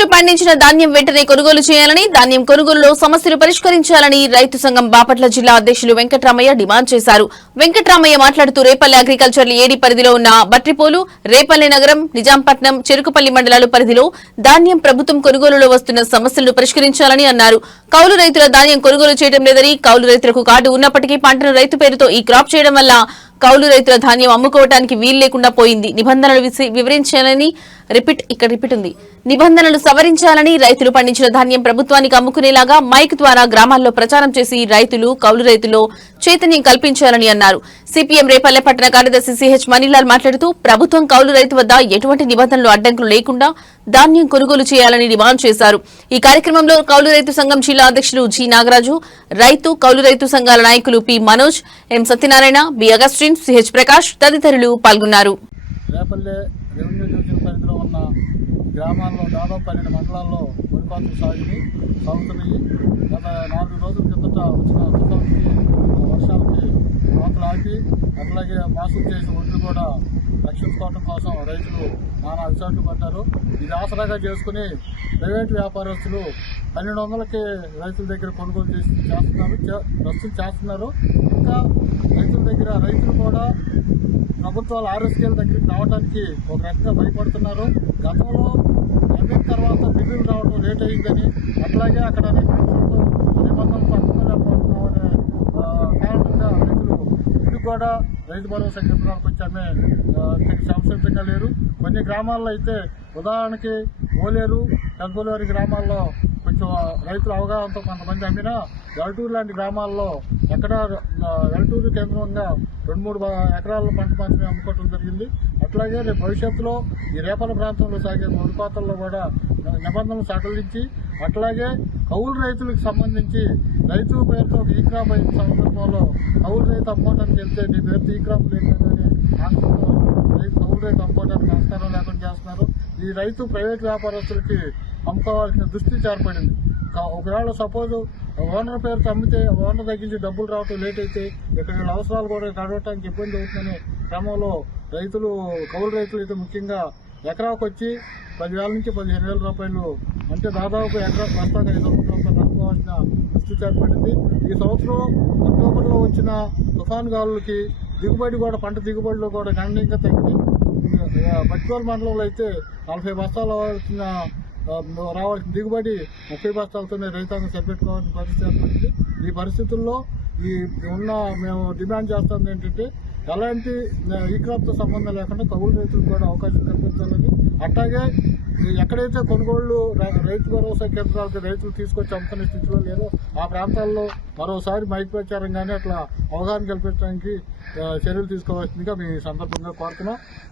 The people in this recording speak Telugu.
రైతులు పండించిన ధాన్యం వెంటనే కొనుగోలు చేయాలని, ధాన్యం కొనుగోలులో సమస్యలు పరిష్కరించాలని రైతు సంఘం బాపట్ల జిల్లా అధ్యక్షులు వెంకట్రామయ్య డిమాండ్ చేశారు. వెంకట్రామయ్య మాట్లాడుతూ రేపల్లె అగ్రికల్చర్ ఏడీ పరిధిలో ఉన్న బట్రిపోలు, రేపల్లె నగరం, నిజాంపట్నం, చెరుకుపల్లి మండలాల పరిధిలో ధాన్యం ప్రభుత్వం కొనుగోలులో వస్తున్న సమస్యలను పరిష్కరించాలని అన్నారు. కౌలు రైతుల ధాన్యం కొనుగోలు చేయడం లేదని, కౌలు రైతులకు కార్డు ఉన్నప్పటికీ పంటను రైతు పేరుతో ఈ క్రాప్ చేయడం వల్ల కౌలు రైతుల ధాన్యం అమ్ముకోవడానికి వీలు లేకుండా పోయింది. నిబంధనలు వివరించాలని నిబంధనలు సవరించాలని, రైతులు పండించిన ధాన్యం ప్రభుత్వానికి అమ్ముకునేలాగా మైక్ ద్వారా గ్రామాల్లో ప్రచారం చేసి రైతులు, కౌలు రైతుల్లో చైతన్యం కల్పించాలని అన్నారు. సిపిఎం రేపల్లె పట్టణ కార్యదర్శి సిహెచ్ మణిలాల్ మాట్లాడుతూ ప్రభుత్వం కౌలు రైతు వద్ద ఎటువంటి నిబంధనలు అడ్డంకులు లేకుండా ధాన్యం కొనుగోలు చేయాలని డిమాండ్ చేశారు. ఈ కార్యక్రమంలో కౌలు రైతు సంఘం జిల్లా అధ్యక్షులు జి నాగరాజు, రైతు, కౌలు రైతు సంఘాల నాయకులు P Manoj, M Satyanarayana, B Augustine, CH Prakash తదితరులు పాల్గొన్నారు. రేపల్లె రెవెన్యూ డివిజన్ పరిధిలో ఉన్న గ్రామాల్లో దాదాపు 12 మండలాల్లో వరిపాతులు సాగుతున్నాయి. గత 4 రోజుల కిందట వచ్చిన తుఫాన్కి, వర్షాలకి కోతలు ఆపి అట్లాగే మాసులు చేసి ఒడ్లు కూడా రక్షించుకోవడం కోసం రైతులు నానా అవిసాట్లు పడ్డారు. ఇది ఆసరాగా చేసుకుని ప్రైవేటు వ్యాపారస్తులు 1200కి రైతుల దగ్గర కొనుగోలు చేస్తున్నారు. ఇంకా రైతుల దగ్గర రైతులు కూడా ప్రభుత్వాలు ఆర్ఎస్కేల దగ్గరికి రావడానికి ఒక రకంగా భయపడుతున్నారు. గతంలో ఎంపిక తర్వాత బిల్లులు రావడం లేట్ అయిందని, అట్లాగే అక్కడ నిబంధనలు తప్పకపోవడం అనే కారణంగా రైతులు ఇది కూడా రైతు భరోసా కేంద్రాలకు వచ్చి అమ్మే సంసిద్ధంగా లేరు. కొన్ని గ్రామాల్లో అయితే ఉదాహరణకి ఓలేరు, పెద్దోలేరు గ్రామాల్లో కొంచెం రైతుల అవగాహనతో కొంతమంది అమ్మినా, ఎల్టూరు లాంటి గ్రామాల్లో ఎక్కడ ఎల్టూరు కేంద్రంగా 2-3 ఎకరాల పంట మాత్రమే అమ్ముకోవడం జరిగింది. అట్లాగే రేపు భవిష్యత్తులో ఈ రేపల ప్రాంతంలో సాగే వరిపాతల్లో కూడా నిబంధనలు సడలించి, అట్లాగే కౌలు రైతులకు సంబంధించి రైతు పేరుతో ఒక ఈ క్రాప్ అయిన సందర్భంలో కౌలు రైతు అమ్ముకోవడానికి వెళ్తే నీ పేరుతో ఈ క్రాప్ లేదని ఆశతో కౌలు రైతు అమ్ముకోవడానికి ఆస్కారం లేకుండా చేస్తున్నారు. ఈ రైతు ప్రైవేట్ వ్యాపారస్తులకి అమ్ముకోవాల్సిన దుస్థితి ఏర్పడింది. ఒకవేళ సపోజ్ ఓనర్ పేరుతో అమ్మితే ఓనర్ తగ్గించి డబ్బులు రావటం లేట్ అయితే ఇక్కడ వీళ్ళ అవసరాలు కూడా గడవటానికి ఇబ్బంది అవుతుందనే క్రమంలో కౌలు రైతులు అయితే ముఖ్యంగా ఎకరాకు వచ్చి 10,000 నుంచి 15,000 రూపాయలు, అంటే దాదాపు ఎకరా బస్తాగా 5,000 రూపాయలు నష్టపోవాల్సిన దుస్థితి ఏర్పడింది. ఈ సంవత్సరం అక్టోబర్లో వచ్చిన తుఫాను గాలులకి దిగుబడి కూడా, పంట దిగుబడిలో కూడా గణనీయంగా తగ్గింది. బట్టిపోలు మండలంలో అయితే 40 బస్తాలు రావాల్సిన దిగుబడి 30 బస్తాలతోనే రైతాంగం సరిపెట్టుకోవాల్సిన పరిస్థితి ఏర్పడింది. ఈ పరిస్థితుల్లో మేము డిమాండ్ చేస్తుంది ఏంటంటే, ఎలాంటి ఈ క్రాప్తో సంబంధం లేకుండా కౌలు రైతులకు కూడా అవకాశం కల్పించాలని, అట్లాగే ఎక్కడైతే కొనుగోళ్లు రైతు భరోసా కేంద్రాలకు రైతులు తీసుకొచ్చి అమ్ముకునే స్థితిలో లేదో ఆ ప్రాంతాల్లో మరోసారి మైక్ ప్రచారం కానీ అట్లా అవగాహన కల్పించడానికి చర్యలు తీసుకోవాల్సిందిగా మీ సందర్భంగా కోరుతున్నాం.